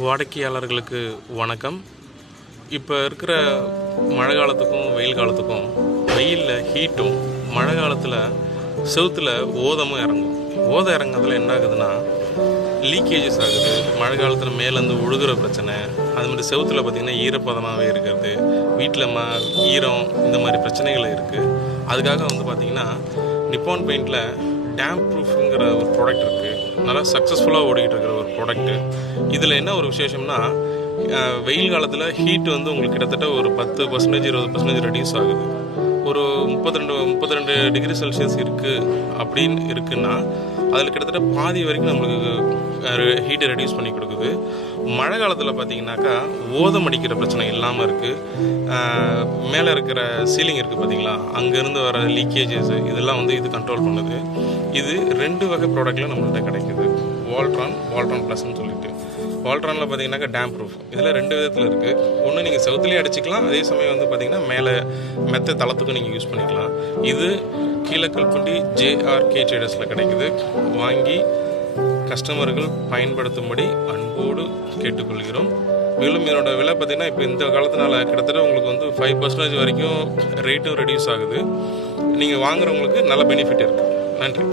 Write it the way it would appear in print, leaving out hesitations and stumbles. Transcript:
வாடிக்கையாளர்களுக்கு வணக்கம். இப்போ இருக்கிற மழை காலத்துக்கும் வெயில் காலத்துக்கும், வெயிலில் ஹீட்டும், மழை காலத்தில் செவுத்தில் ஓதமும் இறங்கும். ஓதம் இறங்குறதுல என்ன ஆகுதுன்னா லீக்கேஜஸ் ஆகுது. மழை காலத்தில் மேலேருந்து ஒழுகுற பிரச்சனை, அது மாதிரி செவுத்தில் பார்த்திங்கன்னா ஈரப்பதமாகவே இருக்கிறது, வீட்டில் ஈரம், இந்த மாதிரி பிரச்சனைகள் இருக்குது. அதுக்காக பார்த்திங்கன்னா நிப்பான் பெயிண்டில் டேம்ப் ப்ரூஃப்ங்கிற ஒரு ப்ராடக்ட் இருக்குது. நல்லா சக்ஸஸ்ஃபுல்லாக ஓடிக்கிட்டு இருக்கிற ஒரு ப்ராடக்ட்டு. இதில் என்ன ஒரு விசேஷம்னா, வெயில் காலத்தில் ஹீட் உங்களுக்கு கிட்டத்தட்ட ஒரு 10% 20% ரெடியூஸ் ஆகுது. ஒரு 32 டிகிரி செல்சியஸ் இருக்குது அப்படின்னு இருக்குன்னா அதில் கிட்டத்தட்ட பாதி வரைக்கும் நம்மளுக்கு ஹீட்டை ரெடியூஸ் பண்ணி கொடுக்குது. மழை காலத்தில் பார்த்திங்கனாக்கா ஓதம் அடிக்கிற பிரச்சனை இல்லாமல் இருக்குது. மேலே இருக்கிற சீலிங் இருக்குது பார்த்திங்களா, அங்கேருந்து வர லீக்கேஜஸ் இதெல்லாம் இது கண்ட்ரோல் பண்ணுது. இது 2 வகை ப்ராடக்டில் நம்மள்கிட்ட கிடைக்குது. வால்ட்ரான் ப்ளஸ்ன்னு சொல்லிட்டு. வால்ட்ரானில் பார்த்தீங்கன்னாக்கா டேம்ப் ப்ரூஃப். இதில் 2 விதத்தில் இருக்குது. ஒன்று நீங்கள் செவுத்துலேயே அடிச்சிக்கலாம், அதே சமயம் பார்த்தீங்கன்னா மேலே மெத்த தளத்துக்கும் நீங்கள் யூஸ் பண்ணிக்கலாம். இது கீழக்கல்பட்டி JRK ட்ரேடர்ஸில் கிடைக்குது. வாங்கி கஸ்டமர்கள் பயன்படுத்தும்படி அன்போடு கேட்டுக்கொள்கிறோம். மேலும் இதனோட விலை பார்த்திங்கன்னா இப்போ இந்த காலத்தினால கிட்டத்தட்ட உங்களுக்கு 5% வரைக்கும் ரேட்டும் ரெடியூஸ் ஆகுது. நீங்கள் வாங்குறவங்களுக்கு நல்ல பெனிஃபிட் இருக்குது. நன்றி.